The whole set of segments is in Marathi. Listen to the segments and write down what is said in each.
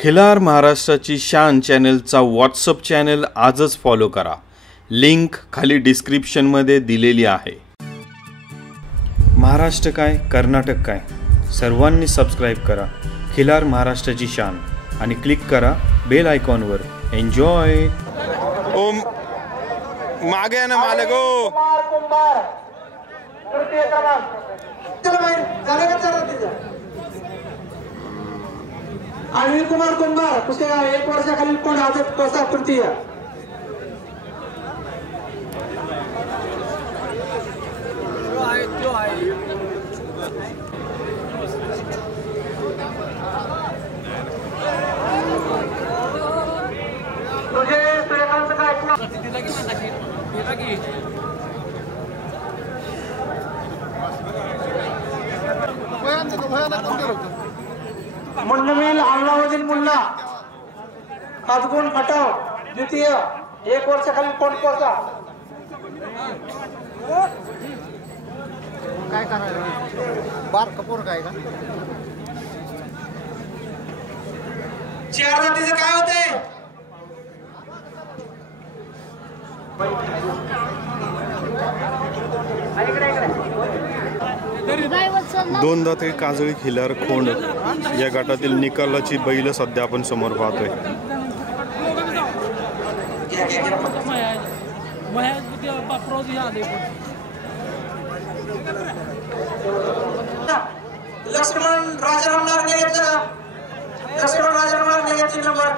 खिलार महाराष्ट्राची शान चॅनलचा व्हॉट्सअप चॅनल आजच फॉलो करा। लिंक खाली डिस्क्रिप्शनमध्ये दिलेली आहे। महाराष्ट्र काय कर्नाटक काय सर्वांनी सबस्क्राइब करा खिलार महाराष्ट्राची शान आणि क्लिक करा बेल आयकॉनवर। एन्जॉय। ओम मागे ना मालक हो तृतीय क्रमांक चला बाहेर झालं का चला तिथं अनिल कुमार कुंभार पुसेगाव 1 वर्षाखालील कोण आजच कोसा तृतीय तुझे श्रेयांक काय मुन्नमील अल्लाउद्दीन मुल्ला खातगुण खटाव द्वितीय 1 वर्षाखालील कोण कोसा काय करायला बार कपूर काय का चार जातीचं काय होतंय दोन दाते काजळी खिलार खोंड या गटातील निकालाची बैल सध्या आपण समोर पाहतोय। लक्ष्मण राजाराम नागरे लक्ष्मण राजाराम नागरे 3 नंबर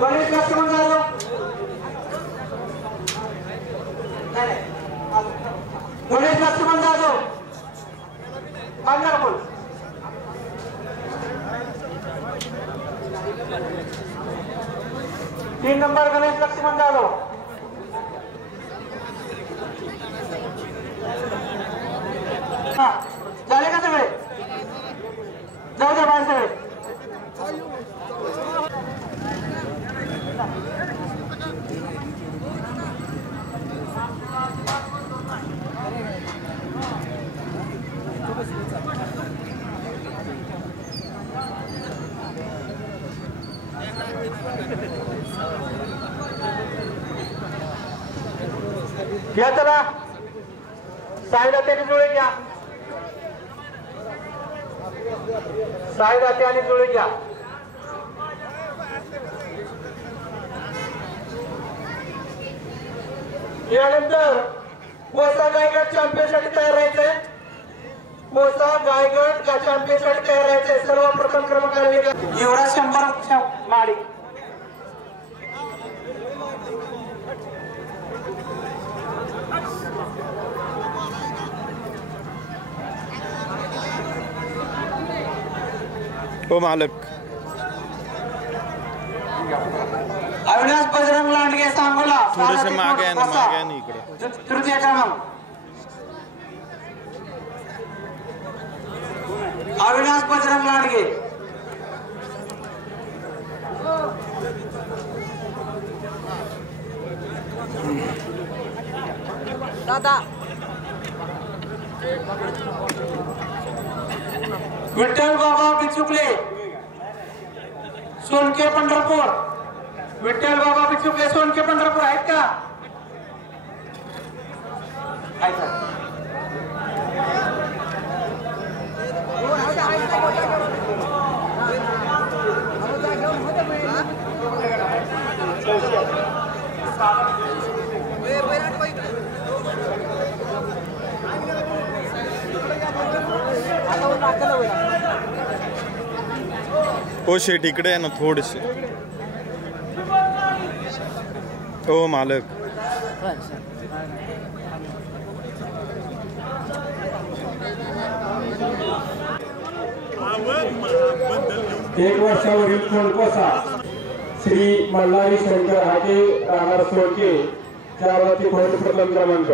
गणेश लक्ष्मण जाधव गणेश लक्ष्मण जाधव बांगरपूर 3 नंबर गणेश लक्ष्मण जाधव झाले का सगळे जाऊ द्या बाहेर सगळे घ्या चला साईला त्याने जुळे घ्या साईला त्याने जुळे घ्या यानंतर मोसा गायगड चॅम्पियनसाठी तयार राहायचंय मोसा गायगड चॅम्पियनसाठी तयार राहायचंय सर्वप्रथम क्रमांक युवराज 100 माडी हो मालक अविनाश बजरंग लांडगे सांगोला थोडेसे मागे आहे ना इकडे तृतीय क्रमांक अविनाश बजरंग लांडगे दादा विठ्ठल बाबा बिचुकले सोनके पंढरपूर विठ्ठल बाबा बिचुकले सोनके पंढरपूर आहेत का हो शेट इकडे आहे ना थोडेसे हो मालक एक वर्षावरील कोणकोसा श्री मल्हारी शंकर हाके राहणार सोळके 4 वरती प्रथम क्रमांक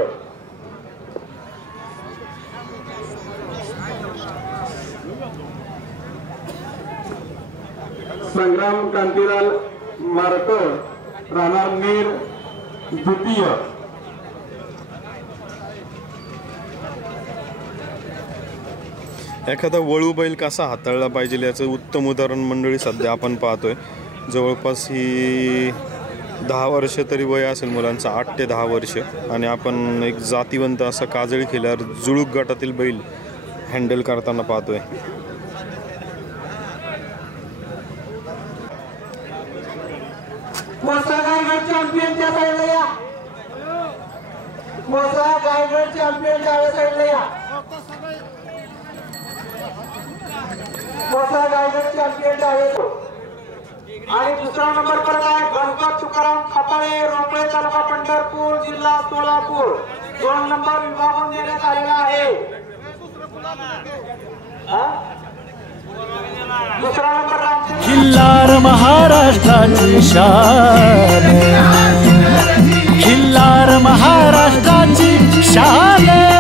संग्राम कांतीलाल मारकर राहणार नीर द्वितीय एखादा वळू बैल कसा हाताळला पाहिजे याचं उत्तम उदाहरण मंडळी सध्या आपण पाहतोय. जवळपास ही 10 वर्ष तरी वय असेल मुलांचं, 8 ते 10 वर्ष. आणि आपण एक जातीवंत असा काजळी खिल्लार जुळूक गटातील बैल हँडल करताना पाहतोय. मोसा गायगड चॅम्पियन त्या साईडला या. मोसा गायगड चॅम्पियन त्या साईडला या. मोसा गायगड चॅम्पियन त्या. आणि दुसरा नंबर पर आहे गणपत तुकाराम खपाळे, रोपळे तालुका पंढरपूर, जिल्हा सोलापूर. 2 नंबर विभागून देण्यात आलेला आहे. दुसरा नंबर खिल्लार महाराष्ट्राची शान, खिल्लार महाराष्ट्राची शान.